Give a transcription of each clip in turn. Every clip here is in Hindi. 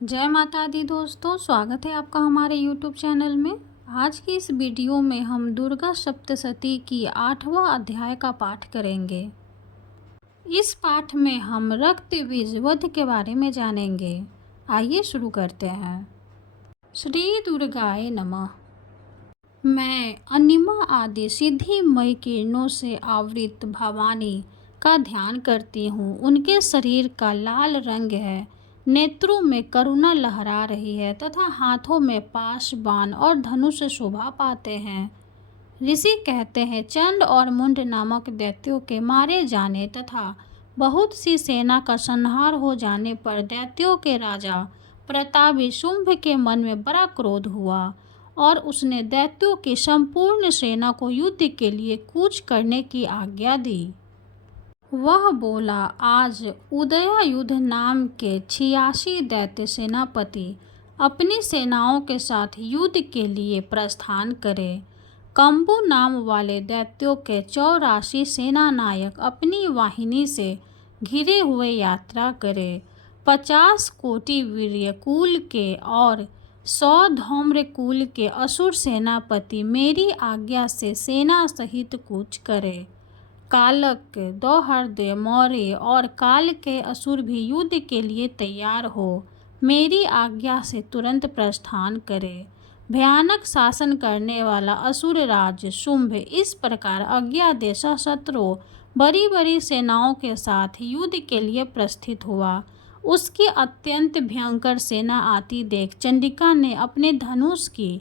जय माता दी दोस्तों, स्वागत है आपका हमारे YouTube चैनल में। आज की इस वीडियो में हम दुर्गा सप्तशती की 8वां अध्याय का पाठ करेंगे। इस पाठ में हम रक्त बीज वध के बारे में जानेंगे। आइए शुरू करते हैं। श्री दुर्गाय नमः। मैं अनिमा आदि सिद्धिमय किरणों से आवृत भवानी का ध्यान करती हूँ। उनके शरीर का लाल रंग है, नेत्रों में करुणा लहरा रही है तथा हाथों में पाश, बाण और धनुष शोभा पाते हैं। ऋषि कहते हैं, चंड और मुंड नामक दैत्यों के मारे जाने तथा बहुत सी सेना का संहार हो जाने पर दैत्यों के राजा प्रतापी शुंभ के मन में बड़ा क्रोध हुआ और उसने दैत्यों की संपूर्ण सेना को युद्ध के लिए कूच करने की आज्ञा दी। वह बोला, आज उदयायुध नाम के 86 दैत्य सेनापति अपनी सेनाओं के साथ युद्ध के लिए प्रस्थान करें। कंबु नाम वाले दैत्यों के 84 सेना नायक अपनी वाहिनी से घिरे हुए यात्रा करें। 50 कोटि वीर्य कुल के और 100 धौम्र कुल के असुर सेनापति मेरी आज्ञा से सेना सहित कूच करें। कालक, दौहर्द, मौर्य और काल के असुर भी युद्ध के लिए तैयार हो मेरी आज्ञा से तुरंत प्रस्थान करे। भयानक शासन करने वाला असुर राज शुंभ इस प्रकार अज्ञादेश शत्रु बड़ी बड़ी सेनाओं के साथ युद्ध के लिए प्रस्थित हुआ। उसकी अत्यंत भयंकर सेना आती देख चंडिका ने अपने धनुष की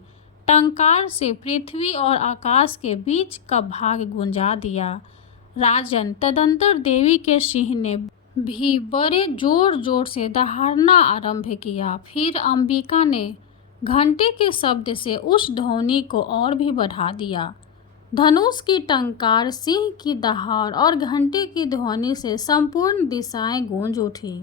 टंकार से पृथ्वी और आकाश के का भाग गुंजा दिया। राजन, तदंतर देवी के सिंह ने भी बड़े जोर जोर से दहाड़ना आरंभ किया। फिर अंबिका ने घंटे के शब्द से उस ध्वनि को और भी बढ़ा दिया। धनुष की टंकार, सिंह की दहाड़ और घंटे की ध्वनि से संपूर्ण दिशाएं गूंज उठी।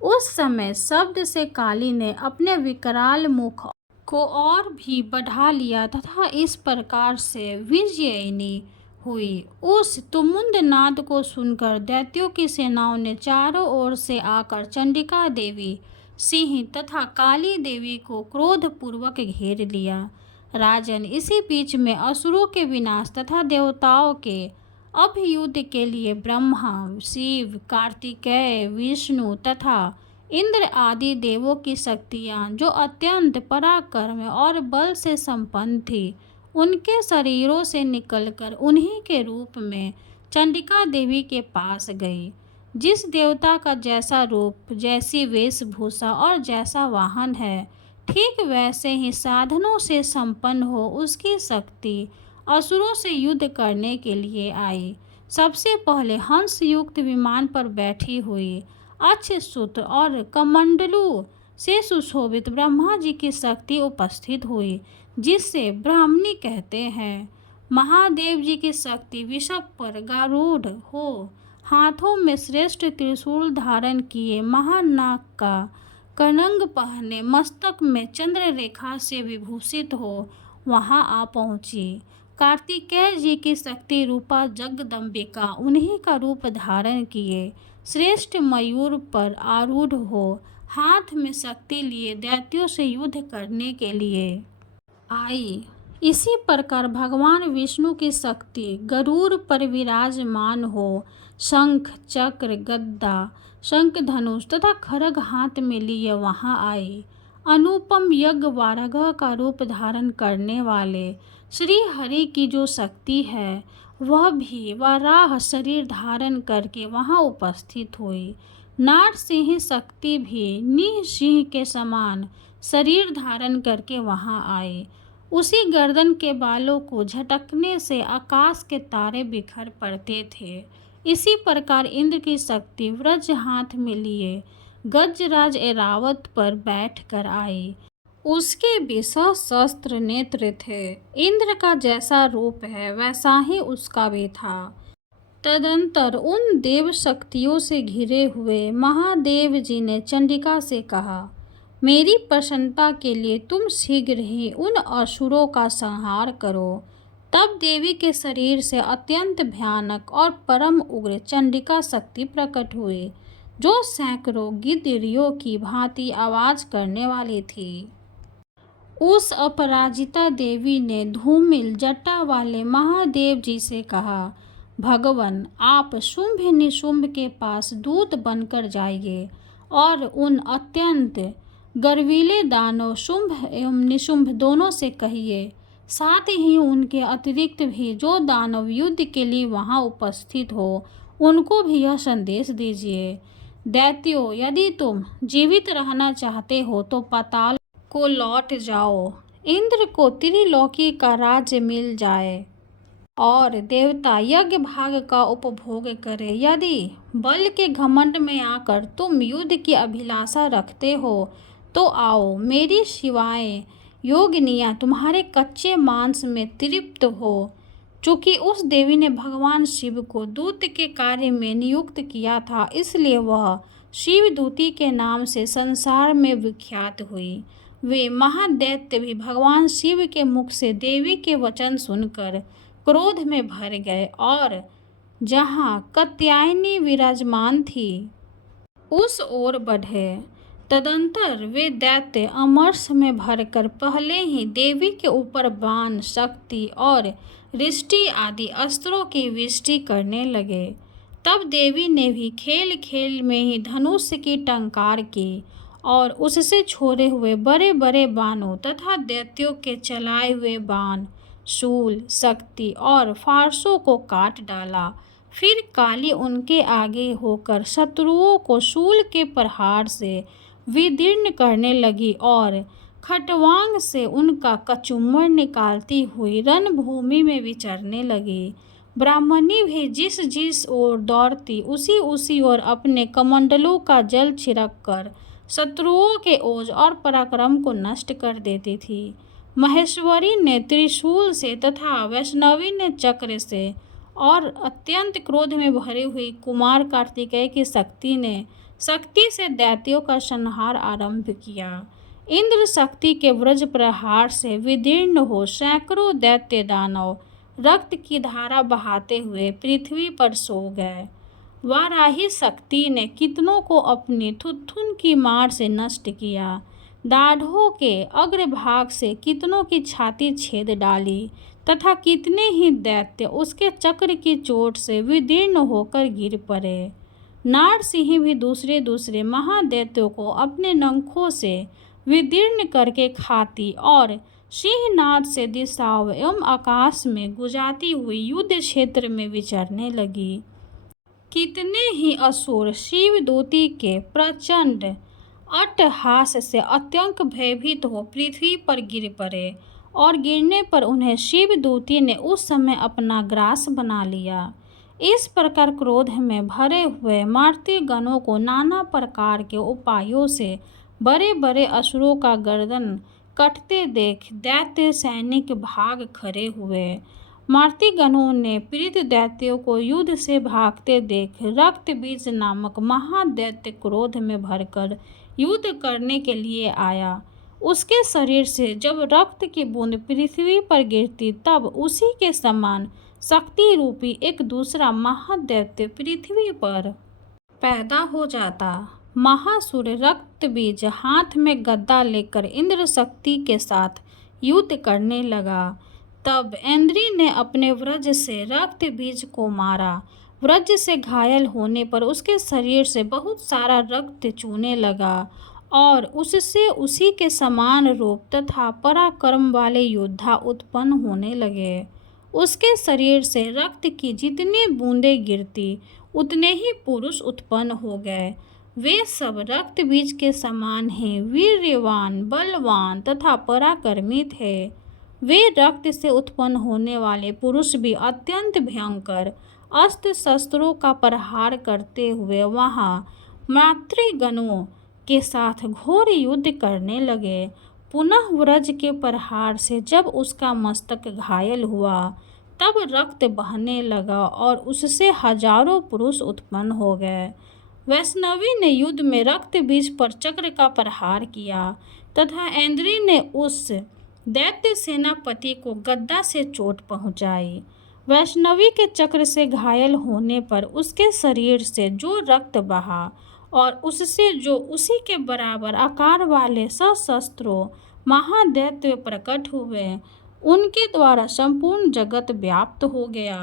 उस समय शब्द से काली ने अपने विकराल मुख को और भी बढ़ा लिया तथा इस प्रकार से विजयिनी हुई। उस तुमुंद नाद को सुनकर दैत्यों की सेनाओं ने चारों ओर से आकर चंडिका देवी, सिंह तथा काली देवी को क्रोधपूर्वक घेर लिया। राजन, इसी बीच में असुरों के विनाश तथा देवताओं के अभयुद्ध के लिए ब्रह्मा, शिव, कार्तिकेय, विष्णु तथा इंद्र आदि देवों की शक्तियाँ जो अत्यंत पराक्रम और बल से संपन्न थी, उनके शरीरों से निकलकर उन्हीं के रूप में चंडिका देवी के पास गई। जिस देवता का जैसा रूप, जैसी वेशभूषा और जैसा वाहन है, ठीक वैसे ही साधनों से संपन्न हो उसकी शक्ति असुरों से युद्ध करने के लिए आई। सबसे पहले हंस युक्त विमान पर बैठी हुई अच्युत और कमंडलू से सुशोभित ब्रह्मा जी की शक्ति उपस्थित हुई, जिससे ब्राह्मणी कहते हैं। महादेव जी की शक्ति वृषभ पर गारूढ़ हो, हाथों में श्रेष्ठ त्रिशूल धारण किए, महानाग का कनंग पहने, मस्तक में चंद्र रेखा से विभूषित हो वहां आ पहुंची। कार्तिकेय जी की शक्ति रूपा जगदम्बिका उन्हीं का रूप धारण किए श्रेष्ठ मयूर पर आरूढ़ हो हाथ में शक्ति लिए दैत्यों से युद्ध करने के लिए आई। इसी प्रकार भगवान विष्णु की शक्ति गरुड़ पर विराजमान हो शंख, चक्र, गदा, शंख, धनुष तथा खड्ग हाथ में लिए वहां आई। अनुपम यज्ञ वाराह का रूप धारण करने वाले श्री हरि की जो शक्ति है, वह भी वराह शरीर धारण करके वहां उपस्थित हुई। नारसिंह शक्ति भी निसिंह के समान शरीर धारण करके वहां आए। उसी गर्दन के बालों को झटकने से आकाश के तारे बिखर पड़ते थे। इसी प्रकार इंद्र की शक्ति वज्र हाथ में लिए गजराज ऐरावत पर बैठ कर आई। उसके भी सहस्त्र नेत्र थे। इंद्र का जैसा रूप है वैसा ही उसका भी था। तदंतर उन देव शक्तियों से घिरे हुए महादेव जी ने चंडिका से कहा, मेरी प्रसन्नता के लिए तुम शीघ्र ही उन असुरों का संहार करो। तब देवी के शरीर से अत्यंत भयानक और परम उग्र चंडिका शक्ति प्रकट हुई जो सैकड़ों गिद्धरियों की भांति आवाज करने वाली थी। उस अपराजिता देवी ने धूमिल जटा वाले महादेव जी से कहा, भगवान, आप शुंभ निशुंभ के पास दूत बनकर जाइए और उन अत्यंत गर्वीले दानव शुंभ एवं निशुंभ दोनों से कहिए, साथ ही उनके अतिरिक्त भी जो दानव युद्ध के लिए वहां उपस्थित हो उनको भी यह संदेश दीजिए, दैत्यों, यदि तुम जीवित रहना चाहते हो तो पाताल को लौट जाओ, इंद्र को त्रिलोकी का राज्य मिल जाए और देवता यज्ञ भाग का उपभोग करे। यदि बल के घमंड में आकर तुम युद्ध की अभिलाषा रखते हो तो आओ, मेरी शिवाएं योगिनियां तुम्हारे कच्चे मांस में तृप्त हो। चूंकि उस देवी ने भगवान शिव को दूत के कार्य में नियुक्त किया था, इसलिए वह शिवदूती के नाम से संसार में विख्यात हुई। वे महादैत्य भी भगवान शिव के मुख से देवी के वचन सुनकर क्रोध में भर गए और जहाँ कात्यायनी विराजमान थी उस ओर बढ़े। तदंतर वे दैत्य अमरस में भरकर पहले ही देवी के ऊपर बाण, शक्ति और रिष्टि आदि अस्त्रों की वृष्टि करने लगे। तब देवी ने भी खेल खेल में ही धनुष की टंकार की और उससे छोड़े हुए बड़े बड़े बाणों तथा दैत्यों के चलाए हुए बाण, शूल, शक्ति और फारसों को काट डाला। फिर काली उनके आगे होकर शत्रुओं को शूल के प्रहार से विदीर्ण करने लगी और खटवांग से उनका कचूमर निकालती हुई रणभूमि में विचरने लगी। ब्राह्मणी भी जिस जिस ओर दौड़ती उसी उसी ओर अपने कमंडलों का जल छिड़क कर शत्रुओं के ओज और पराक्रम को नष्ट कर देती थी। महेश्वरी ने त्रिशूल से तथा वैष्णवी ने चक्र से और अत्यंत क्रोध में भरी हुई कुमार कार्तिकेय की शक्ति से दैत्यों का संहार आरंभ किया। इंद्र शक्ति के वज्र प्रहार से विदीर्ण हो सैकड़ों दैत्य दानव रक्त की धारा बहाते हुए पृथ्वी पर सो गए। वाराही शक्ति ने कितनों को अपनी थुथुन की मार से नष्ट किया। दाढ़ों के अग्रभाग से कितनों की छाती छेद डाली तथा कितने ही दैत्य उसके चक्र की चोट से विदीर्ण होकर गिर पड़े। नारसिंह भी दूसरे दूसरे महादैत्यों को अपने नखों से विदीर्ण करके खाती और सिंहनाद से दिशाओं एवं आकाश में गुजाती हुई युद्ध क्षेत्र में विचरने लगी। कितने ही असुर शिवदूती के प्रचंड अट्टहास से अत्यंत भयभीत हो पृथ्वी पर गिर पड़े और गिरने पर उन्हें शिवदूती ने उस समय अपना ग्रास बना लिया। इस प्रकार क्रोध में भरे हुए मारुति गणों को नाना प्रकार के उपायों से बड़े बड़े असुरों का गर्दन कटते देख दैत्य सैनिक भाग खड़े हुए। मारुति गणों ने पीड़ित दैत्यों को युद्ध से भागते देख रक्त बीज नामक महादैत्य क्रोध में भरकर युद्ध करने के लिए आया। उसके शरीर से जब रक्त की बूंद पृथ्वी पर गिरती तब उसी के समान शक्ति रूपी एक दूसरा महादैत्य पृथ्वी पर पैदा हो जाता। महासुर रक्त बीज हाथ में गदा लेकर इंद्र शक्ति के साथ युद्ध करने लगा। तब इंद्री ने अपने वज्र से रक्त बीज को मारा। वज्र से घायल होने पर उसके शरीर से बहुत सारा रक्त चूने लगा और उससे उसी के समान रूप तथा पराक्रम वाले योद्धा उत्पन्न होने लगे। उसके शरीर से रक्त की जितनी बूंदें गिरती उतने ही पुरुष उत्पन्न हो गए। वे सब रक्त बीज के समान ही वीर्यवान, बलवान तथा पराक्रमी थे। वे रक्त से उत्पन्न होने वाले पुरुष भी अत्यंत भयंकर अस्त्र शस्त्रों का प्रहार करते हुए वहां मातृगणों के साथ घोर युद्ध करने लगे। पुनः वज्र के प्रहार से जब उसका मस्तक घायल हुआ तब रक्त बहने लगा और उससे हजारों पुरुष उत्पन्न हो गए। वैष्णवी ने युद्ध में रक्त बीज पर चक्र का प्रहार किया तथा इंद्री ने उस दैत्य सेनापति को गदा से चोट पहुंचाई। वैष्णवी के चक्र से घायल होने पर उसके शरीर से जो रक्त बहा और उससे जो उसी के बराबर आकार वाले सशस्त्रों महादैत्य प्रकट हुए, उनके द्वारा संपूर्ण जगत व्याप्त हो गया।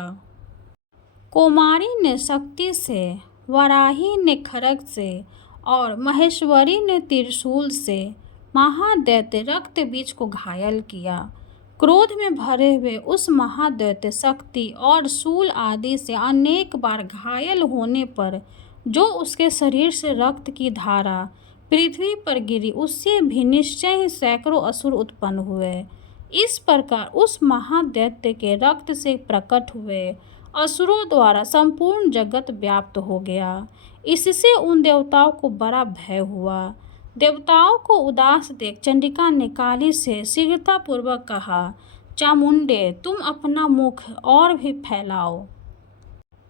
कौमारी ने शक्ति से, वराही ने खड्ग से और महेश्वरी ने त्रिशूल से महादैत्य रक्तबीज को घायल किया। क्रोध में भरे हुए उस महादैत्य शक्ति और शूल आदि से अनेक बार घायल होने पर जो उसके शरीर से रक्त की धारा पृथ्वी पर गिरी, उससे भी निश्चय ही सैकड़ों असुर उत्पन्न हुए। इस प्रकार उस महादैत्य के रक्त से प्रकट हुए असुरों द्वारा संपूर्ण जगत व्याप्त हो गया। इससे उन देवताओं को बड़ा भय हुआ। देवताओं को उदास देख चंडिका ने काली से शीघ्रतापूर्वक कहा, चामुंडे, तुम अपना मुख और भी फैलाओ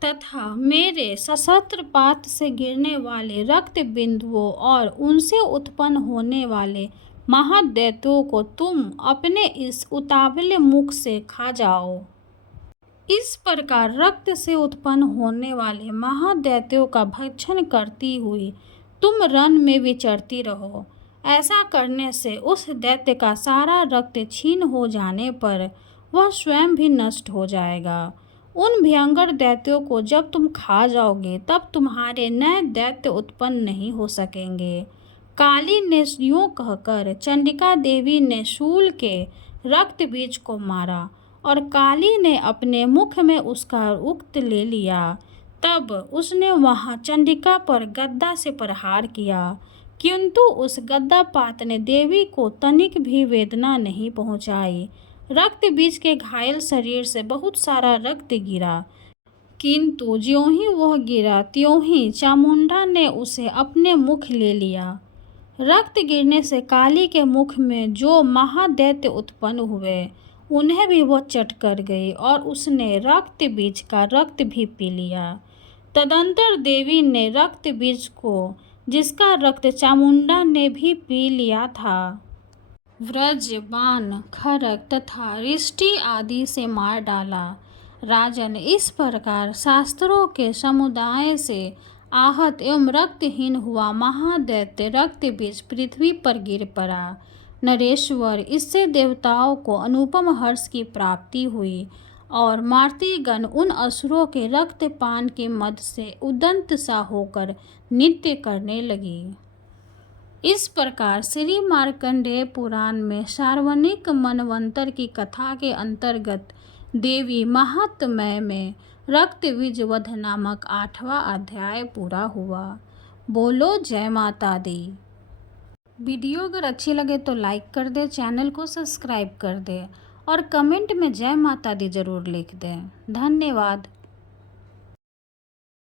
तथा मेरे सहस्त्रपात से गिरने वाले रक्त बिंदुओं और उनसे उत्पन्न होने वाले महादैत्यों को तुम अपने इस उतावले मुख से खा जाओ। इस प्रकार रक्त से उत्पन्न होने वाले महादैत्यों का भक्षण करती हुई तुम रण में विचरती रहो। ऐसा करने से उस दैत्य का सारा रक्त छीन हो जाने पर वह स्वयं भी नष्ट हो जाएगा। उन भयंकर दैत्यों को जब तुम खा जाओगे तब तुम्हारे नए दैत्य उत्पन्न नहीं हो सकेंगे। काली ने यूं कहकर चंडिका देवी ने शूल के रक्त बीज को मारा और काली ने अपने मुख में उसका उक्त ले लिया। तब उसने वहां चंडिका पर गदा से प्रहार किया, किंतु उस गद्दापात ने देवी को तनिक भी वेदना नहीं पहुंचाई। रक्त बीज के घायल शरीर से बहुत सारा रक्त गिरा, किंतु ज्यों ही वह गिरा त्यों ही चामुंडा ने उसे अपने मुख ले लिया। रक्त गिरने से काली के मुख में जो महादैत्य उत्पन्न हुए, उन्हें भी वह चट कर गई और उसने रक्त बीज का रक्त भी पी लिया। तदंतर देवी ने रक्त बीज को, जिसका रक्त चामुंडा ने भी पी लिया था, व्रज, बाण, खड्ग तथा रिष्टि आदि से मार डाला। राजन, इस प्रकार शास्त्रों के समुदाय से आहत एवं रक्तहीन हुआ महादैत्य रक्त बीज पृथ्वी पर गिर पड़ा। नरेश्वर, इससे देवताओं को अनुपम हर्ष की प्राप्ति हुई और मार्तिगण उन असुरों के रक्तपान के मद से उदंत सा होकर नृत्य करने लगी। इस प्रकार श्री मार्कंडेय पुराण में सार्वनिक मनवंतर की कथा के अंतर्गत देवी महात्म्य में रक्तबीज वध नामक 8वां अध्याय पूरा हुआ। बोलो जय माता दी। वीडियो अगर अच्छी लगे तो लाइक कर दे, चैनल को सब्सक्राइब कर दे और कमेंट में जय माता दी जरूर लिख दें। धन्यवाद।